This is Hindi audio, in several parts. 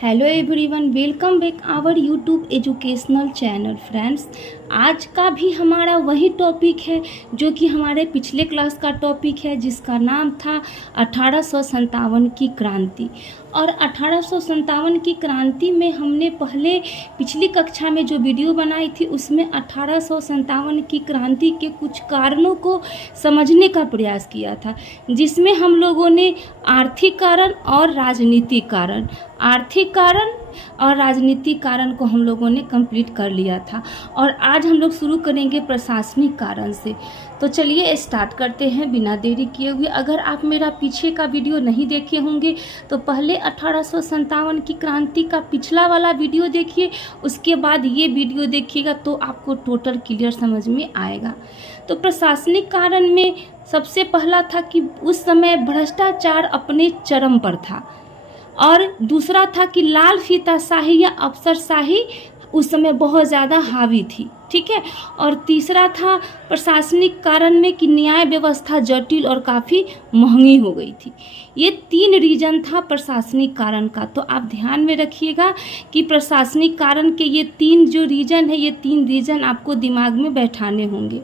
Hello everyone, welcome back our YouTube educational channel. Friends, आज का भी हमारा वही टॉपिक है जो कि हमारे पिछले क्लास का टॉपिक है, जिसका नाम था 1857 की क्रांति। और 1857 की क्रांति में हमने पहले पिछली कक्षा में जो वीडियो बनाई थी उसमें 1857 की क्रांति के कुछ कारणों को समझने का प्रयास किया था, जिसमें हम लोगों ने आर्थिक कारण और राजनीतिक कारण को हम लोगों ने कंप्लीट कर लिया था। और आज हम लोग शुरू करेंगे प्रशासनिक कारण से। तो चलिए स्टार्ट करते हैं बिना देरी किए हुए। अगर आप मेरा पीछे का वीडियो नहीं देखे होंगे तो पहले 1857 की क्रांति का पिछला वाला वीडियो देखिए, उसके बाद ये वीडियो देखिएगा तो आपको टोटल क्लियर समझ में आएगा। तो प्रशासनिक कारण में सबसे पहला था कि उस समय भ्रष्टाचार अपने चरम पर था, और दूसरा था कि लाल फीताशाही या अफसरशाही उस समय बहुत ज़्यादा हावी थी, ठीक है। और तीसरा था प्रशासनिक कारण में कि न्याय व्यवस्था जटिल और काफ़ी महंगी हो गई थी। ये 3 रीजन था प्रशासनिक कारण का। तो आप ध्यान में रखिएगा कि प्रशासनिक कारण के ये 3 जो रीजन है, ये 3 रीजन आपको दिमाग में बैठाने होंगे।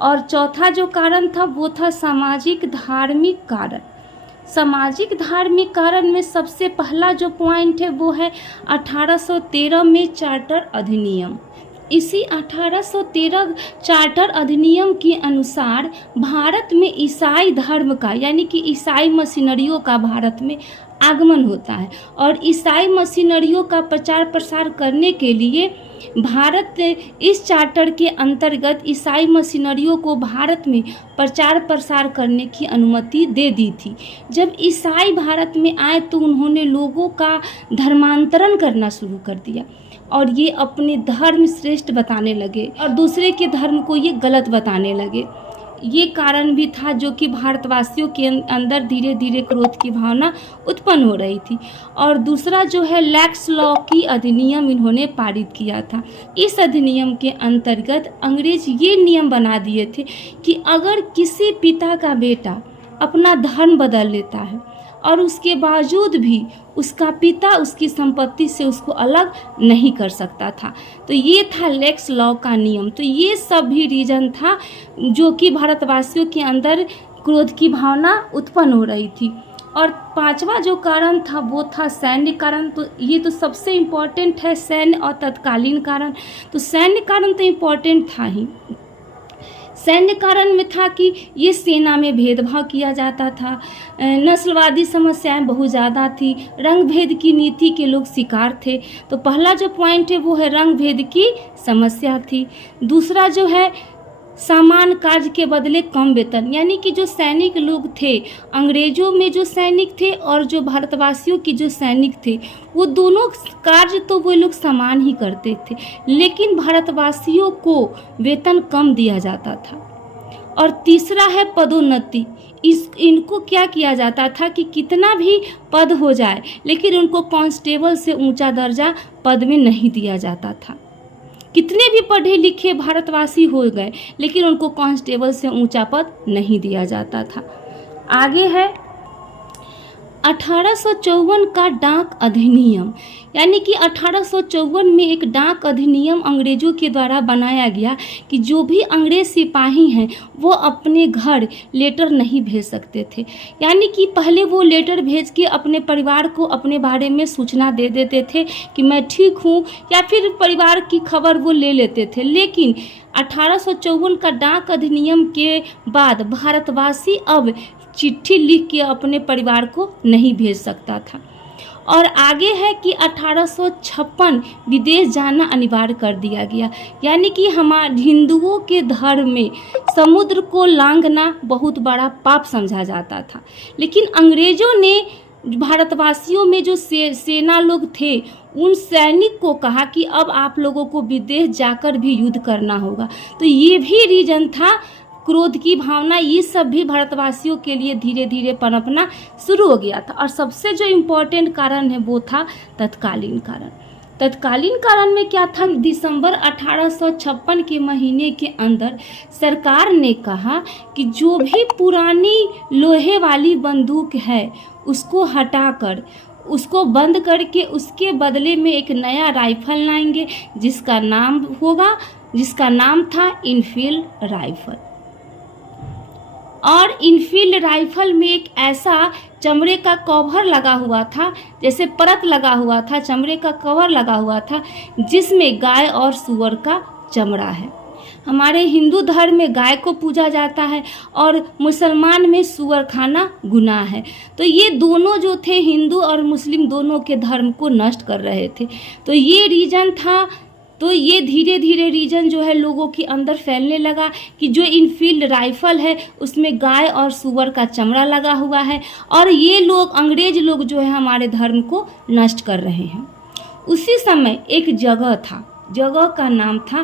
और चौथा जो कारण था वो था सामाजिक धार्मिक कारण। सामाजिक धार्मिक कारण में सबसे पहला जो पॉइंट है वो है 1813 में चार्टर अधिनियम। इसी 1813 चार्टर अधिनियम के अनुसार भारत में ईसाई धर्म का, यानी कि ईसाई मशीनरियों का भारत में आगमन होता है। और ईसाई मशीनरियों का प्रचार प्रसार करने के लिए भारत इस चार्टर के अंतर्गत ईसाई मशीनरियों को भारत में प्रचार प्रसार करने की अनुमति दे दी थी। जब ईसाई भारत में आए तो उन्होंने लोगों का धर्मांतरण करना शुरू कर दिया, और ये अपने धर्म श्रेष्ठ बताने लगे और दूसरे के धर्म को ये गलत बताने लगे। ये कारण भी था जो कि भारतवासियों के अंदर धीरे धीरे क्रोध की भावना उत्पन्न हो रही थी। और दूसरा जो है लैक्स लॉ की अधिनियम इन्होंने पारित किया था। इस अधिनियम के अंतर्गत अंग्रेज ये नियम बना दिए थे कि अगर किसी पिता का बेटा अपना धर्म बदल लेता है और उसके बावजूद भी उसका पिता उसकी संपत्ति से उसको अलग नहीं कर सकता था। तो ये था लैक्स लॉ का नियम। तो ये सब भी रीजन था जो कि भारतवासियों के अंदर क्रोध की भावना उत्पन्न हो रही थी। और पांचवा जो कारण था वो था सैन्य कारण। तो ये तो सबसे इम्पोर्टेंट है, सैन्य और तत्कालीन कारण। तो सैन्य कारण तो इम्पोर्टेंट था ही। सैन्य कारण में था कि ये सेना में भेदभाव किया जाता था, नस्लवादी समस्याएं बहुत ज़्यादा थी, रंग भेद की नीति के लोग शिकार थे। तो पहला जो पॉइंट है वो है रंग भेद की समस्या थी। दूसरा जो है समान कार्य के बदले कम वेतन, यानी कि जो सैनिक लोग थे, अंग्रेजों में जो सैनिक थे और जो भारतवासियों की जो सैनिक थे, वो दोनों कार्य तो वो लोग समान ही करते थे, लेकिन भारतवासियों को वेतन कम दिया जाता था। और तीसरा है पदोन्नति। इनको क्या किया जाता था कि कितना भी पद हो जाए लेकिन उनको कांस्टेबल से ऊंचा दर्जा पद में नहीं दिया जाता था। कितने भी पढ़े लिखे भारतवासी हो गए लेकिन उनको कांस्टेबल से ऊंचा पद नहीं दिया जाता था। आगे है 1854 का डाक अधिनियम, यानी कि 1854 में एक डाक अधिनियम अंग्रेजों के द्वारा बनाया गया कि जो भी अंग्रेज सिपाही हैं वो अपने घर लेटर नहीं भेज सकते थे। यानी कि पहले वो लेटर भेज के अपने परिवार को अपने बारे में सूचना दे देते थे कि मैं ठीक हूँ, या फिर परिवार की खबर वो ले लेते थे। लेकिन 1854 का डाक अधिनियम के बाद भारतवासी अब चिट्ठी लिख के अपने परिवार को नहीं भेज सकता था। और आगे है कि 1856 विदेश जाना अनिवार्य कर दिया गया, यानी कि हमारे हिंदुओं के धर्म में समुद्र को लांघना बहुत बड़ा पाप समझा जाता था। लेकिन अंग्रेजों ने भारतवासियों में जो सेना लोग थे उन सैनिक को कहा कि अब आप लोगों को विदेश जाकर भी युद्ध करना होगा। तो ये भी रीजन था, क्रोध की भावना, ये सब भी भारतवासियों के लिए धीरे धीरे पनपना शुरू हो गया था। और सबसे जो इम्पोर्टेंट कारण है वो था तत्कालीन कारण। तत्कालीन कारण में क्या था, दिसंबर 1856 के महीने के अंदर सरकार ने कहा कि जो भी पुरानी लोहे वाली बंदूक है उसको हटाकर उसको बंद करके उसके बदले में एक नया राइफल लाएंगे जिसका नाम था इनफील्ड राइफल। और इनफील्ड राइफल में एक ऐसा चमड़े का कवर लगा हुआ था, जैसे परत लगा हुआ था, चमड़े का कवर लगा हुआ था जिसमें गाय और सूअर का चमड़ा है। हमारे हिंदू धर्म में गाय को पूजा जाता है और मुसलमान में सूअर खाना गुनाह है। तो ये दोनों जो थे, हिंदू और मुस्लिम दोनों के धर्म को नष्ट कर रहे थे। तो ये रीजन था। तो ये धीरे धीरे रीजन जो है लोगों के अंदर फैलने लगा कि जो इनफील्ड राइफल है उसमें गाय और सूअर का चमड़ा लगा हुआ है और ये लोग, अंग्रेज लोग जो है हमारे धर्म को नष्ट कर रहे हैं। उसी समय एक जगह था, जगह का नाम था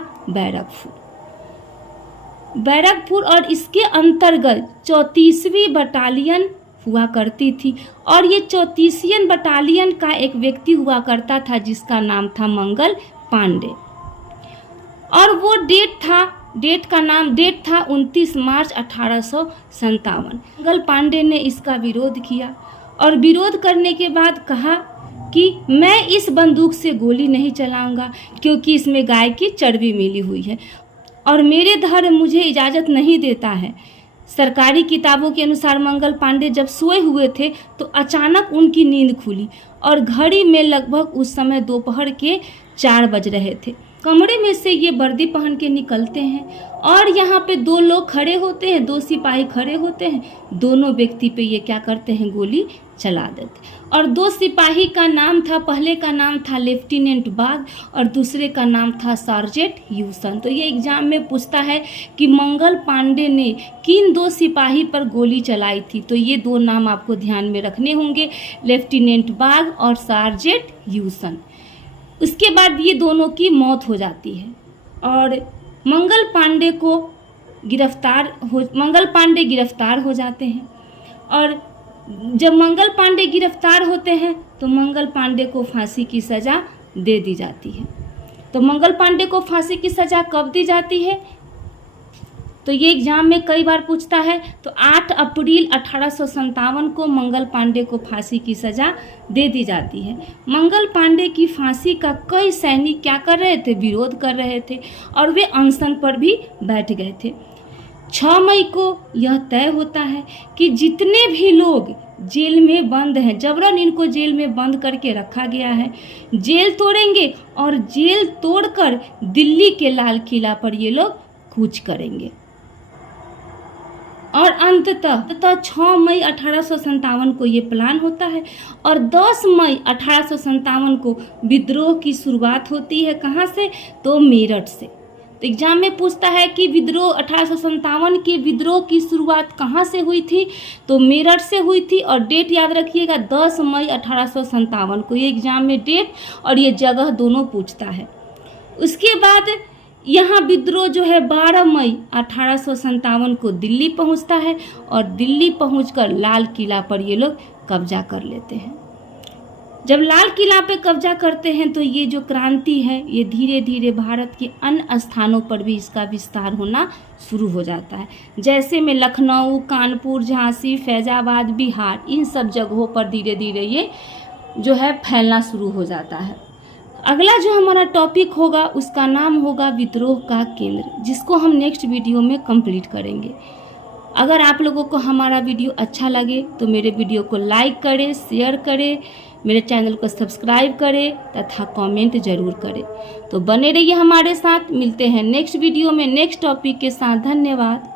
बैरकपुर और इसके अंतर्गत 34वीं बटालियन हुआ करती थी। और ये 34वीं बटालियन का एक व्यक्ति हुआ करता था जिसका नाम था मंगल पांडे। और वो डेट था 29 मार्च 1857। मंगल पांडे ने इसका विरोध किया और विरोध करने के बाद कहा कि मैं इस बंदूक से गोली नहीं चलाऊंगा क्योंकि इसमें गाय की चर्बी मिली हुई है और मेरे धर्म मुझे इजाज़त नहीं देता है। सरकारी किताबों के अनुसार मंगल पांडे जब सोए हुए थे तो अचानक उनकी नींद खुली और घड़ी में लगभग उस समय दोपहर के 4 बज रहे थे। कमरे में से ये वर्दी पहन के निकलते हैं और यहाँ पे 2 लोग खड़े होते हैं, 2 सिपाही खड़े होते हैं। दोनों व्यक्ति पे ये क्या करते हैं, गोली चला देते। और 2 सिपाही का नाम था, पहले का नाम था लेफ्टिनेंट बाग और दूसरे का नाम था सार्जेंट ह्यूसन। तो ये एग्जाम में पूछता है कि मंगल पांडे ने किन 2 सिपाही पर गोली चलाई थी। तो ये 2 नाम आपको ध्यान में रखने होंगे, लेफ्टिनेंट बाग और सार्जेंट ह्यूसन। उसके बाद ये दोनों की मौत हो जाती है और मंगल पांडे गिरफ्तार हो जाते हैं। और जब मंगल पांडे गिरफ्तार होते हैं तो मंगल पांडे को फांसी की सज़ा दे दी जाती है। तो मंगल पांडे को फांसी की सज़ा कब दी जाती है, तो ये एग्जाम में कई बार पूछता है। तो 8 अप्रैल 1857 को मंगल पांडे को फांसी की सज़ा दे दी जाती है। मंगल पांडे की फांसी का कई सैनिक क्या कर रहे थे, विरोध कर रहे थे और वे अनशन पर भी बैठ गए थे। 6 मई को यह तय होता है कि जितने भी लोग जेल में बंद हैं, जबरन इनको जेल में बंद करके रखा गया है, जेल तोड़ेंगे और जेल तोड़कर दिल्ली के लाल किला पर ये लोग कूच करेंगे। और अंततः 6 मई 1857 को ये प्लान होता है और 10 मई 1857 को विद्रोह की शुरुआत होती है। कहाँ से, तो मेरठ से। तो एग्जाम में पूछता है कि विद्रोह 1857 के विद्रोह की शुरुआत कहाँ से हुई थी, तो मेरठ से हुई थी। और डेट याद रखिएगा 10 मई 1857 को। ये एग्जाम में डेट और ये जगह दोनों पूछता है। उसके बाद यहाँ विद्रोह जो है 12 मई 1857 को दिल्ली पहुँचता है और दिल्ली पहुँचकर लाल किला पर ये लोग कब्जा कर लेते हैं। जब लाल किला पे कब्जा करते हैं तो ये जो क्रांति है ये धीरे धीरे भारत के अन्य स्थानों पर भी इसका विस्तार होना शुरू हो जाता है। जैसे में लखनऊ, कानपुर, झांसी, फैजाबाद, बिहार, इन सब जगहों पर धीरे धीरे ये जो है फैलना शुरू हो जाता है। अगला जो हमारा टॉपिक होगा उसका नाम होगा विद्रोह का केंद्र, जिसको हम नेक्स्ट वीडियो में कंप्लीट करेंगे। अगर आप लोगों को हमारा वीडियो अच्छा लगे तो मेरे वीडियो को लाइक करें, शेयर करें, मेरे चैनल को सब्सक्राइब करें तथा कमेंट जरूर करें। तो बने रहिए हमारे साथ, मिलते हैं नेक्स्ट वीडियो में नेक्स्ट टॉपिक के साथ। धन्यवाद।